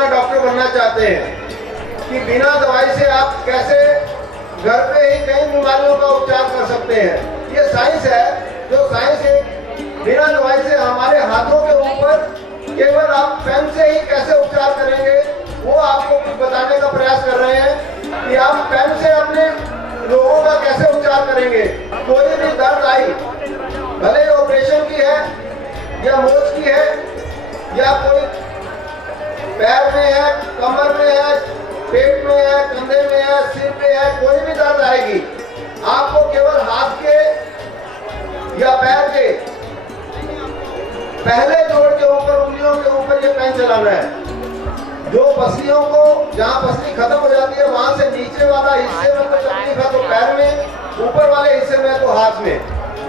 Corona doctor बनना चाहते हैं कि बिना दवाई से आप कैसे घर पे ही कई बीमारियों का उपचार कर सकते हैं। ये साइंस है, जो साइंस बिना दवाई से हमारे हाथों के ऊपर केवल आप पेन से ही कैसे उपचार करेंगे वो आपको कुछ बताने का प्रयास कर रहे हैं कि आप पेन से अपने लोगों का कैसे उपचार करेंगे। कोई भी दर्द आई, भले ऑपरेशन की है या मोच की है या कोई पैर में है, कमर में है, पेट में है, कंधे में है, सिर पे है, कोई भी दर्द आएगी, आपको केवल हाथ के या पैर के पहले जोड़ के ऊपर, उंगलियों के ऊपर ये पेन चलाना है। जो पसलियों को, जहाँ पसली खत्म हो जाती है वहां से नीचे वाला हिस्से में कोई तकलीफ है तो पैर में, ऊपर वाले हिस्से में है तो हाथ में,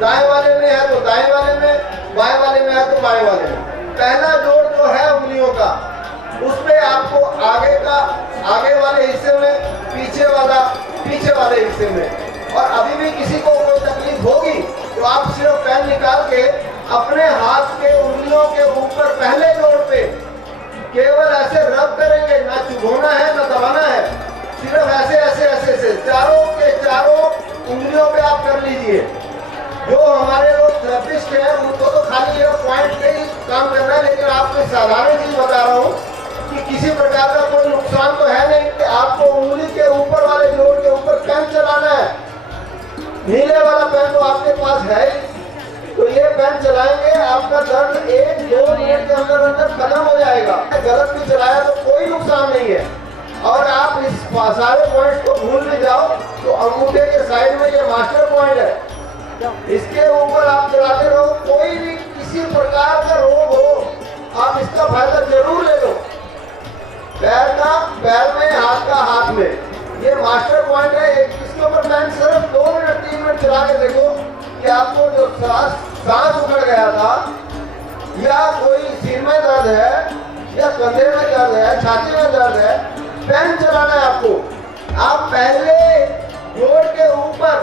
दाएं वाले में है तो दाएं वाले में, बाएं वाले में है तो बाएं वाले में। पहला जोड़ जो है उंगलियों का, उसमें आपको आगे वाले हिस्से में, पीछे वाले हिस्से में। और अभी भी किसी को कोई तकलीफ होगी तो आप सिर्फ पेन निकाल के अपने हाथ के उंगलियों के ऊपर पहले जोड़ पे केवल ऐसे रब करेंगे, ना चुभोना है ना दबाना है, सिर्फ ऐसे ऐसे ऐसे से चारों के चारों उंगलियों पे आप कर लीजिए। जो हमारे लोग थेरेपिस्ट हैं उनको तो खाली ये पॉइंट पे ही काम करना है, लेकिन आपको साधारण चीज बता रहा हूँ कि किसी प्रकार का कोई नुकसान तो है नहीं कि आपको उंगली के ऊपर वाले जोड़ के ऊपर पेन चलाना है। नीले वाला पेन तो आपके पास है ही, तो ये पेन चलाएंगे, आपका दर्द 1-2 मिनट के अंदर अंदर खत्म हो जाएगा। गलत भी चलाया तो कोई नुकसान नहीं है। और आप इस सारे पॉइंट को भूल भी जाओ तो अंगूठे के साइड में ये मास्टर पॉइंट है, इसके ऊपर आप चलाते रहो। कोई भी किसी प्रकार का रोग हो आप इसका फायदा जरूर ले लो। पैर में, हाथ का हाथ में, ये मास्टर पॉइंट है। इसके ऊपर पेन सिर्फ 2 मिनट 3 मिनट चला के देखो कि आपको जो सांस उखड़ गया था या कोई सिर में दर्द है या कंधे में दर्द है, छाती में दर्द है, पेन चलाना है आपको। आप पहले जोड़ के ऊपर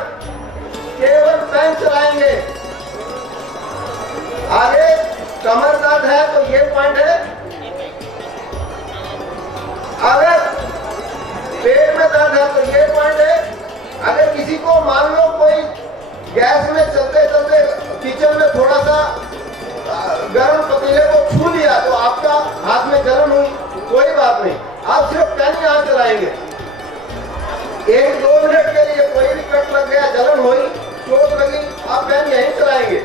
केवल पेन चलाएंगे। आगे कमर दर्द है तो ये पॉइंट है, अगर पेट में दर्द है तो ये पॉइंट है। अगर किसी को मान लो कोई गैस में चलते चलते किचन में थोड़ा सा गर्म पतीले को छू लिया तो आपका हाथ में जलन हुई, कोई बात नहीं, आप सिर्फ पेन यहाँ चलाएंगे। 1-2 मिनट के लिए कोई भी कट लग गया, जलन हुई, चोट लगी, आप पेन यहीं चलाएंगे।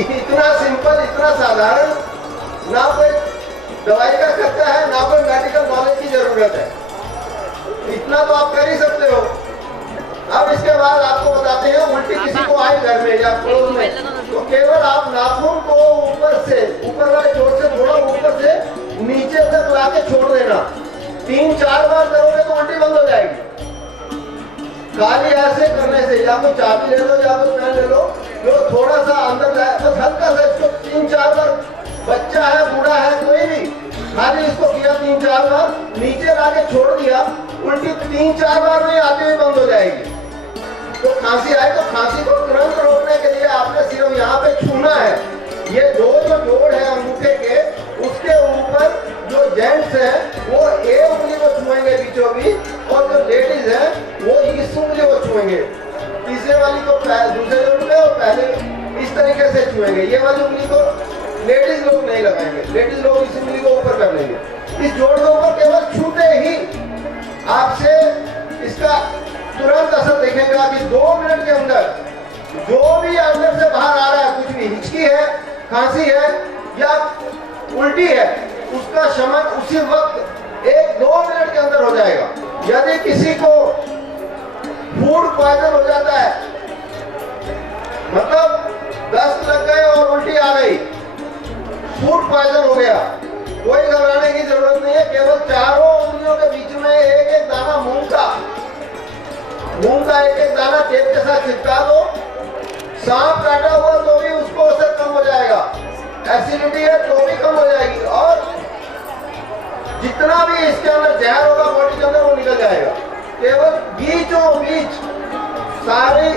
इतना सिंपल, इतना साधारण, ना कोई दवाई का खर्चा है, ना कोई मेडिकल नॉलेज की जरूरत है। इतना तो आप कर ही सकते हो। अब इसके बाद आपको बताते हैं, उल्टी किसी को आई घर में या पड़ोस में, तो केवल आप नाखून को ऊपर वाले जोड़ से थोड़ा ऊपर से नीचे तक ला के छोड़ देना। 3-4 बार करोगे तो उल्टी बंद हो जाएगी। खाली ऐसे करने से, या तो चाबी ले लो या तो पेन ले लो, जो थोड़ा सा अंदर जाए, बस हल्का सा इसको 3-4 बार, बच्चा है बूढ़ा है कोई भी, खाली इसको किया 3-4 बार, नीचे ला के छोड़ दिया, उल्टी 3-4 बार में आते हुए बंद हो जाएगी। तो खांसी आए तो खांसी को तुरंत रोकने के लिए आपने सिर्फ यहाँ पे छूना है। ये दो जो जोड़ है अंगूठे के, उसके ऊपर जो जेंट्स हैं वो एक उंगली को छुएंगे बीचों बीच, और जो लेडीज है वो इस उंगली को छुएंगे, तीसरे वाली को दूसरे जोड़ पे, और पहले इस तरीके से छुएंगे। ये वाली उंगली को लेडीज लोग नहीं लगाएंगे, लेडीज लोग इस उंगली को ऊपर कर लेंगे। इस जोड़ को केवल छूते ही आपसे इसका तुरंत असर देखेगा कि 2 मिनट के अंदर जो भी अंदर से बाहर आ रहा है, कुछ भी हिचकी है, खांसी है या उल्टी है, उसका शमन उसी वक्त 1-2 मिनट के अंदर हो जाएगा। यदि किसी को फूड पॉइजन हो जाता है, मतलब दस्त लग गए और उल्टी आ गई, फूड पॉइजन हो गया, कोई घबराने की जरूरत नहीं है। केवल चारों उंगलियों के बीच में एक दाना मूंग का एक दाना टेप के साथ चिपका दो। सांप काटा हुआ तो भी उसको असर कम हो जाएगा, एसिडिटी है तो भी कम हो जाएगी, और जितना भी इसके अंदर जहर होगा बॉडी के अंदर वो निकल जाएगा। केवल बीचों बीच, सारी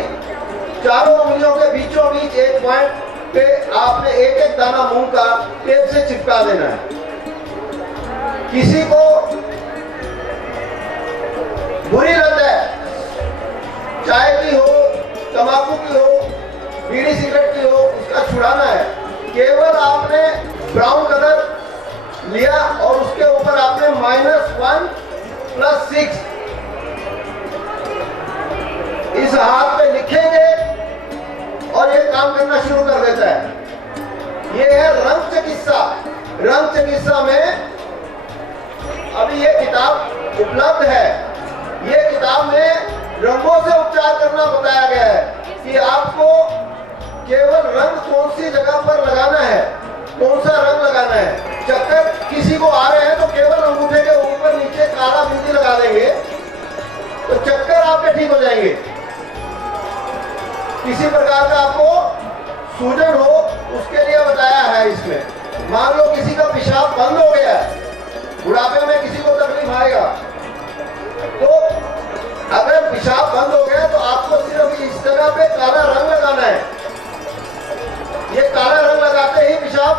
चारों उंगलियों के बीचों बीच एक पॉइंट पे आपने एक दाना मूंग का टेप से चिपका देना है। किसी को बुरी लत है, चाय की हो, तंबाकू की हो, बीड़ी सिगरेट की हो, उसका छुड़ाना है। केवल आपने ब्राउन कलर लिया और उसके ऊपर आपने -1 + 6 इस हाथ पे लिखेंगे और ये काम करना शुरू कर देता है। ये है रंग चिकित्सा। रंग चिकित्सा में अभी ये किताब उपलब्ध है। ये किताब में रंगों से उपचार करना बताया गया है कि आपको केवल रंग कौन सी जगह पर लगाना है, कौन सा रंग लगाना है। चक्कर किसी को आ रहे हैं तो केवल अंगूठे के ऊपर नीचे काला बिंदी लगा देंगे तो चक्कर आपके ठीक हो जाएंगे। किसी प्रकार का आपको सूजन हो उसके लिए बताया है इसमें। मान लो किसी का पेशाब बंद हो गया, बुढ़ापे में किसी को तकलीफ आएगा, तो अगर पेशाब बंद हो गया तो आपको सिर्फ इस जगह पे काला रंग लगाना है। ये काला रंग लगाते ही पेशाब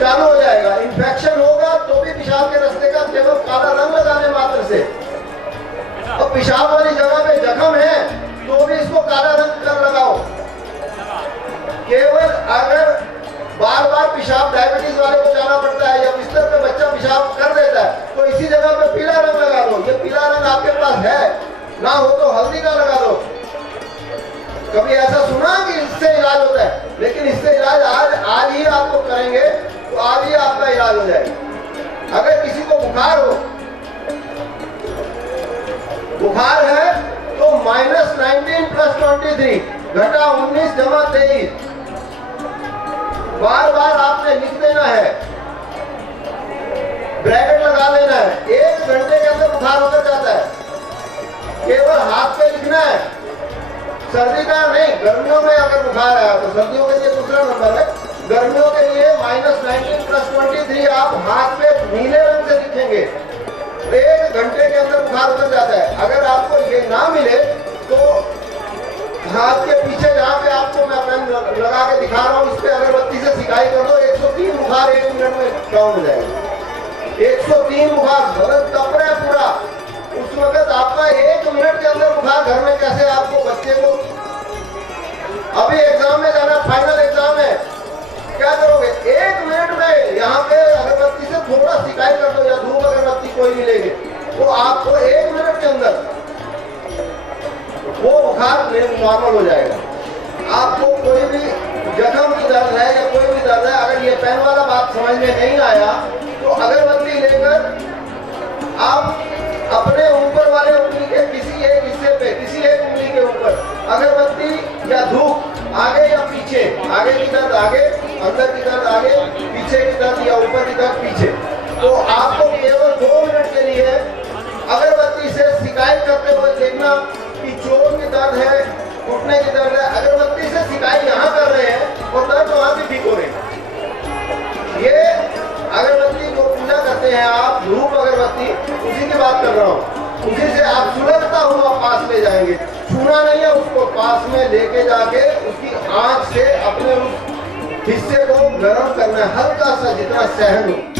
चालू हो जाएगा। इन्फेक्शन होगा तो भी पेशाब के रास्ते का केवल काला रंग लगाने मात्र से। और पेशाब वाली जगह पे जख्म है तो भी इसको काला रंग कर लगाओ। केवल अगर बार बार पेशाब डायबिटीज वाले को जाना पड़ता है या बिस्तर पे बच्चा पेशाब कर देता है तो इसी जगह पे पीला रंग लगा दो। ये पीला रंग आपके पास है, ना हो तो हल्दी का लगा दो। कभी ऐसा सुना कि इससे इलाज होता है, लेकिन इससे इलाज आज ही आपको करेंगे तो आज ही आपका इलाज हो जाएगा। अगर किसी को बुखार हो, बुखार है तो -19 + 23 घटा 19 जमा 23 बार बार आपने लिख देना है, ब्रैकेट लगा लेना है। 1 घंटे के अंदर बुखार उतर जाता है। केवल हाथ पे लिखना है। सर्दी का नहीं, गर्मियों में अगर बुखार आया तो सर्दियों के लिए दूसरा नंबर है। गर्मियों के लिए -19 + 23 आप हाथ पे नीले रंग से लिखेंगे। 1 घंटे के अंदर बुखार उतर जाता है। अगर आपको ये ना मिले तो हाथ के पीछे जहाँ पे आपको मैं पेन लगा के दिखा रहा हूँ, इस पे अगरबत्ती से सिकाई कर दो। 103 बुखार 1 मिनट में डाउन हो जाएगा। 103 बुखार बरस तप रहे पूरा। उस वक्त आपका 1 मिनट के अंदर बुखार घर में कैसे आपको बच्चे को, अभी एग्जाम में जाना, फाइनल एग्जाम है, क्या करोगे? 1 मिनट में यहाँ पे अगरबत्ती से थोड़ा सिकाई कर दो या धूप अगरबत्ती कोई मिलेगी तो आपको 1 मिनट के अंदर वो बुखार नॉर्मल हो जाएगा। आपको कोई भी जख्म की दर्द है या कोई भी दर्द है, अगर ये पेन वाला बात समझ में नहीं आया तो अगरबत्ती लेकर आप अपने ऊपर वाले उंगली के किसी एक हिस्से पे, किसी एक उंगली के ऊपर अगरबत्ती या धूप, आगे या पीछे, आगे की दर्द आगे, अंदर की दर्द आगे, पीछे की दर्द या ऊपर की दर्द पीछे, तो आपको केवल 2 मिनट के लिए अगरबत्ती से सिकाई करते हुए देखना कि चोट की दर्द है, घुटने की दर्द है, अगरबत्ती से सिकाई यहाँ कर रहे हैं और दर्द वहां भी ठीक हो रहे हैं। ये अगरबत्ती को पूजा करते हैं आप, धूप अगरबत्ती, उसी की बात कर रहा हूँ। उसी से आप सुलगता हुआ पास ले जाएंगे। छूना नहीं है उसको, पास में लेके जाके उसकी आंख से अपने उस हिस्से को गर्म करना है, हल्का सा जितना सहन हो।